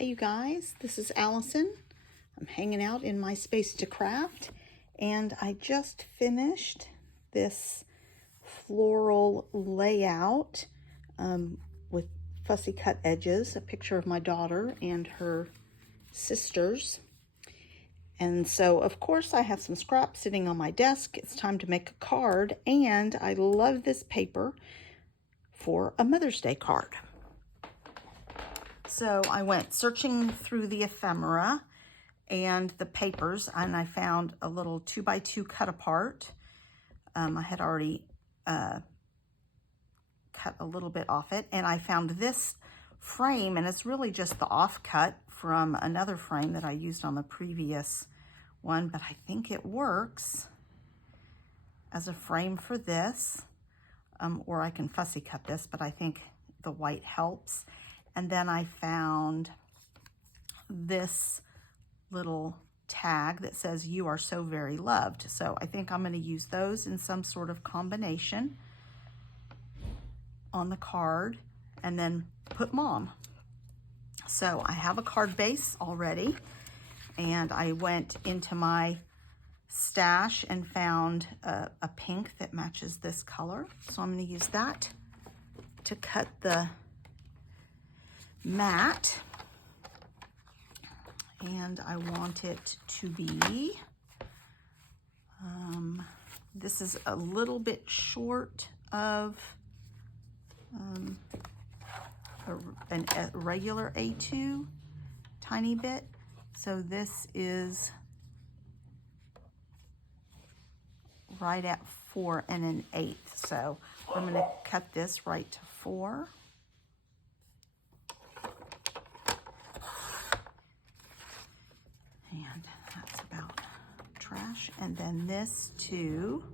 Hi you guys, this is Allison. I'm hanging out in my space to craft, and I just finished this floral layout with fussy cut edges, a picture of my daughter and her sisters. And so of course I have some scraps sitting on my desk. It's time to make a card, and I love this paper for a Mother's Day card. So I went searching through the ephemera and the papers, and I found a little 2x2 cut apart. I had already cut a little bit off it, and I found this frame, and it's really just the offcut from another frame that I used on the previous one, but I think it works as a frame for this, or I can fussy cut this, but I think the white helps. And then I found this little tag that says, "You are so very loved." So I think I'm going to use those in some sort of combination on the card and then put Mom. So I have a card base already, and I went into my stash and found a pink that matches this color. So I'm going to use that to cut the mat, and I want it to be, this is a little bit short of a regular A2, tiny bit. So this is right at 4 1/8. So I'm going to cut this right to 4. And that's about trash. And then this too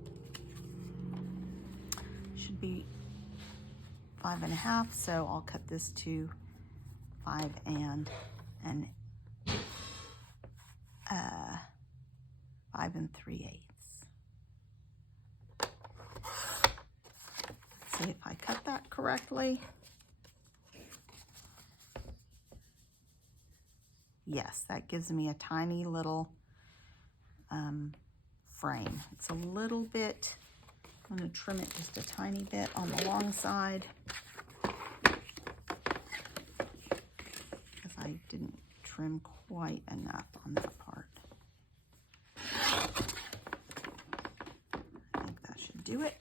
should be 5 1/2. So I'll cut this to 5 3/8. See if I cut that correctly. Yes, that gives me a tiny little frame. It's a little bit, I'm going to trim it just a tiny bit on the long side because I didn't trim quite enough on that part. I think that should do it.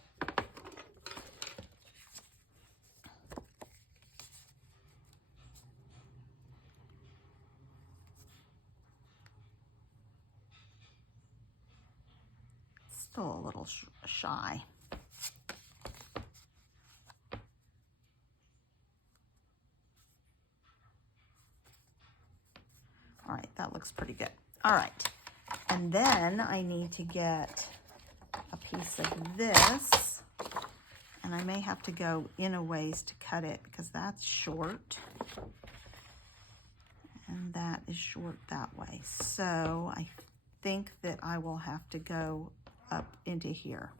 Still a little shy. All right, that looks pretty good. All right, and then I need to get a piece of this, and I may have to go in a ways to cut it because that's short, and that is short that way. So I think that I will have to go up into here.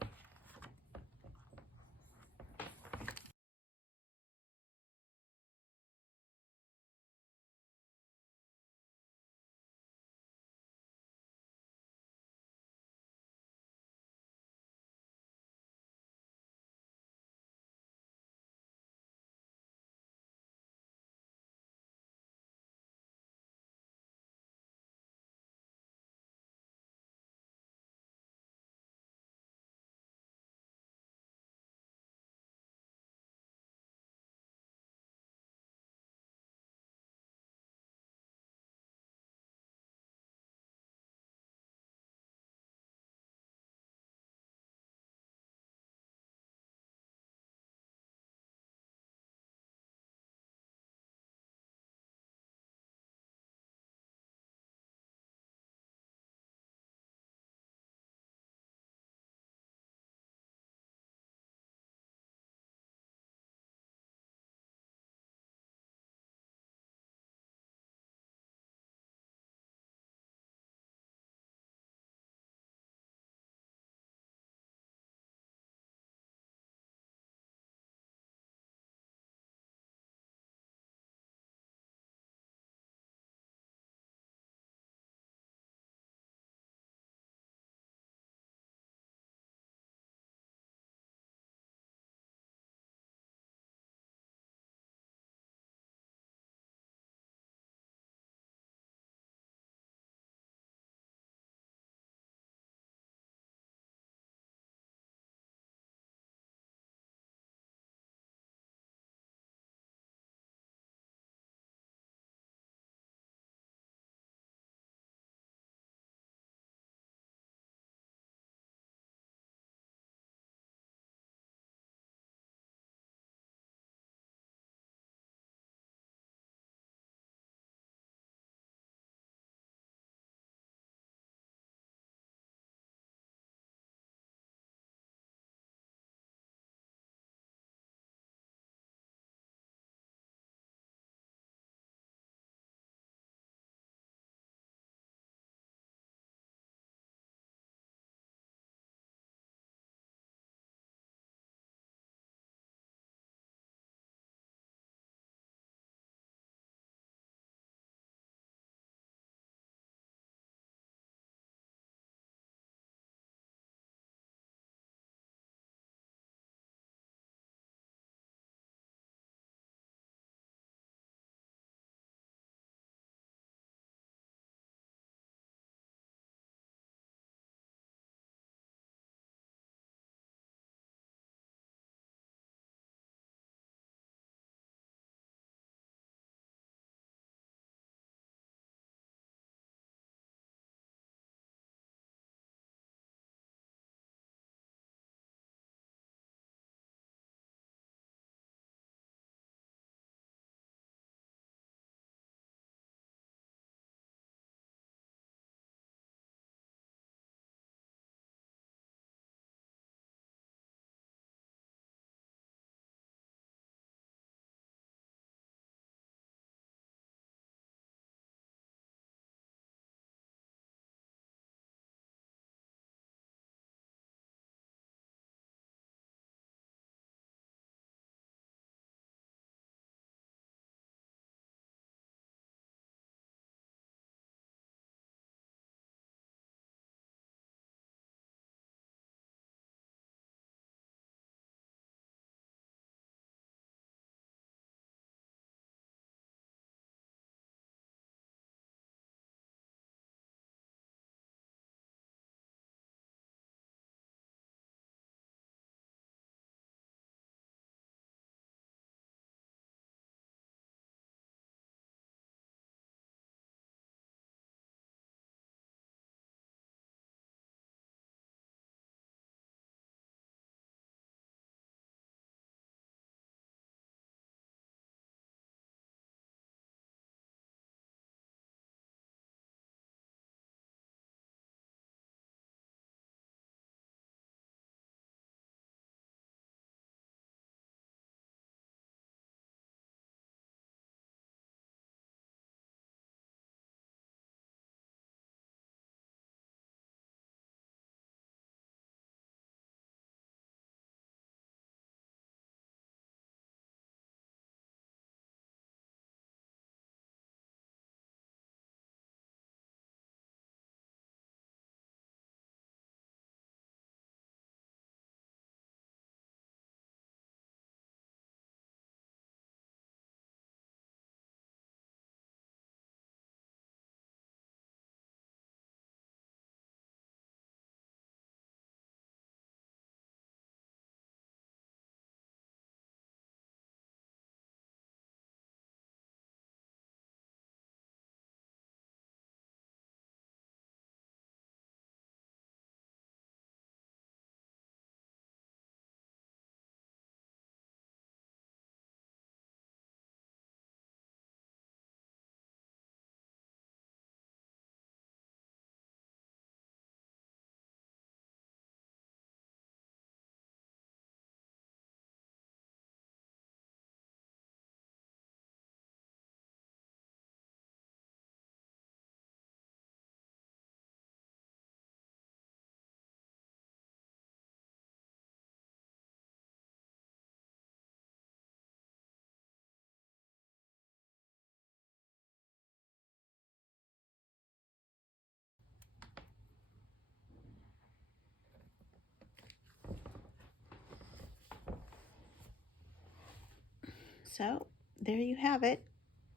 So there you have it.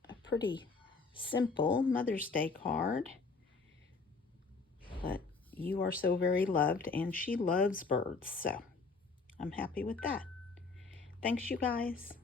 A pretty simple Mother's Day card. But you are so very loved, and she loves birds, so I'm happy with that. Thanks, you guys.